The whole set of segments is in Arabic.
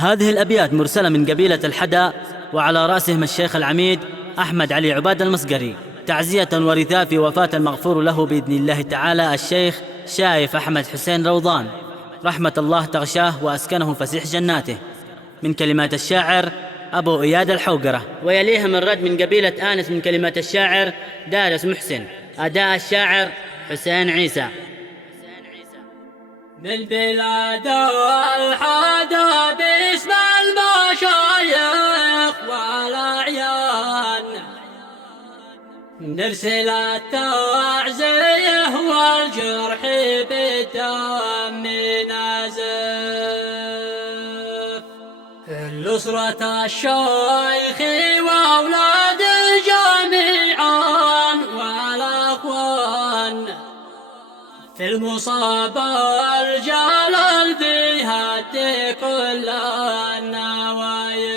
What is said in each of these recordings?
هذه الأبيات مرسلة من قبيلة الحدا، وعلى رأسهم الشيخ العميد أحمد علي عباد المصقري، تعزية ورثاء في وفاة المغفور له بإذن الله تعالى الشيخ شايف أحمد حسين روضان، رحمة الله تغشاه وأسكنه فسيح جناته، من كلمات الشاعر أبو إياد الحوقرة. ويليها من رد من قبيلة آنس من كلمات الشاعر دارس محسن، أداء الشاعر حسين عيسى. من بلاد الحدا باسم المشايخ والأعيان نرسل التعزية والجرح بالدم نازف لأسرة الشيخ وأولاده جميعا والأخوان في المصاب الجلال بهدي كل النوايف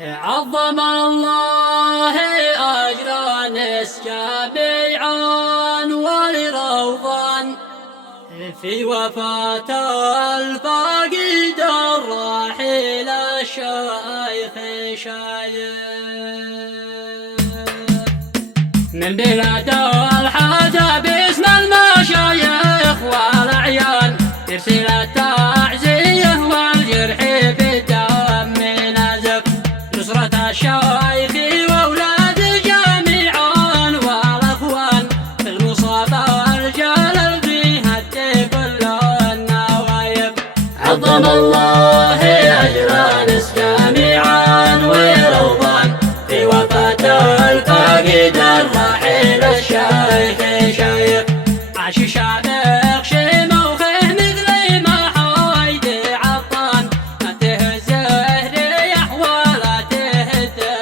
عظم الله أجر الناس جميعا ولروضا في وفاة الفاقد الراحل الشيخ شايف. من بلاد الحدا باسم المشايخ والأعيان يرسل التعزية والجرح بالدم نزف نصرة الشيخ وأولاد جميعا والأخوان في المصاب الجلال بهدي كل النوايب عظم الله أجر الناس جميعا وروضان في وفاة الفاقد الراحل الشيخ شايف عاش شامخ شموخه مثل ما حايد عطان ما تهزه ريح ولا تهده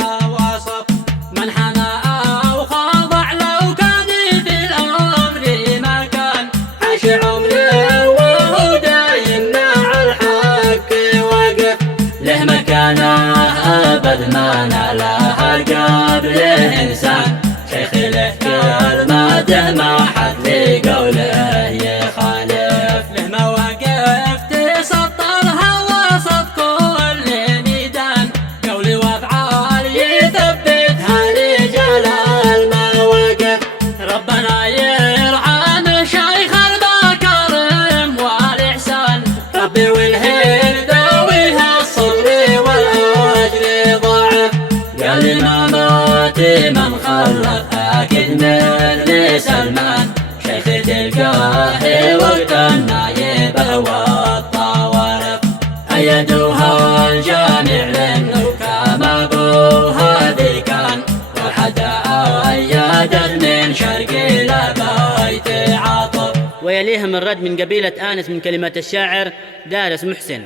عواصف من حنى أو خضع لو كان في الأمر ما كان عاش عمره وهو دايم مع الحق وقف له مكانه أبد ما نالها قبله إنسان شيخ له كلماته ما حد لقوله يخالف له مواقف تسطرها وسط كل ميدان قول وافعال يثبتها رجال المواقف ربنا يرحم شيخ المكارم والإحسان ربي والهير ذويها الصبر والأجر ضاعف قال الإمامات من خلف أكيد مثل سلمان شيخ تلقاه وقت النايبة والطوارف أيدوها الجامع لأنه كما أبوها ذي كان والحدا أيدت من شرق إلى بيت عاطف. ويليها من رد من قبيلة آنس من كلمات الشاعر دارس محسن.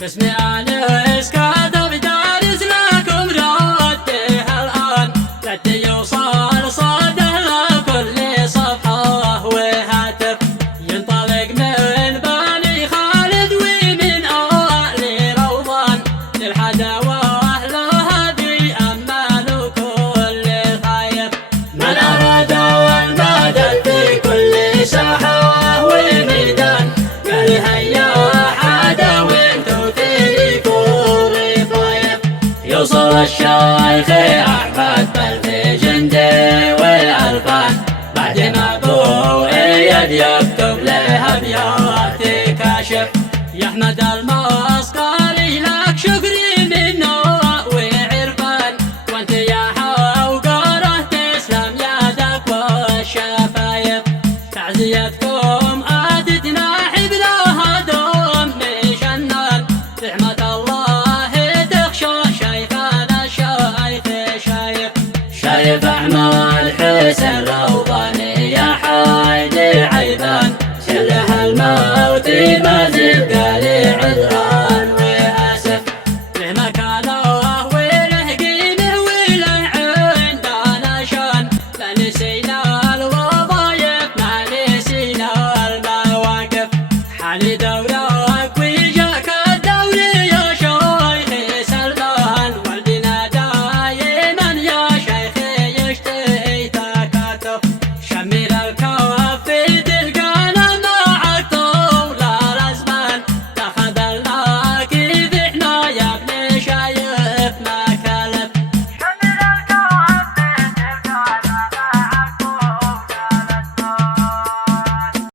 باسم آنس كتب دارس لكم ردها الآن رد يوصل صاده لكل صفحة وهاتف ينطلق من بني خالد ومن آل روضان للحدا وأهلها بأمان كل خايف من أراد المدد في كل ساحة وميدان قال هيا حدا وانتو تليكم رفايف يوصل الشيخ أحمد بل جندي والألفان بعد ما أبو إياد يكتب له أبيات كاشف يا أحمد المصقري لك شكري منه وعرفان وانت يا حوقره تسلم يدك والشفايف تعزيتكم أتتنا حبلها دوم شنان رحمة الله تخشى شيخنا الشيخ شايف أحمد حسين روضاني يا حايد عيبان شله الموت ما زلت لي عذران وآسف له مكانه وله قيمه وله عندنا شان لا نسينا الوظايف ما نسينا المواقف حالي دور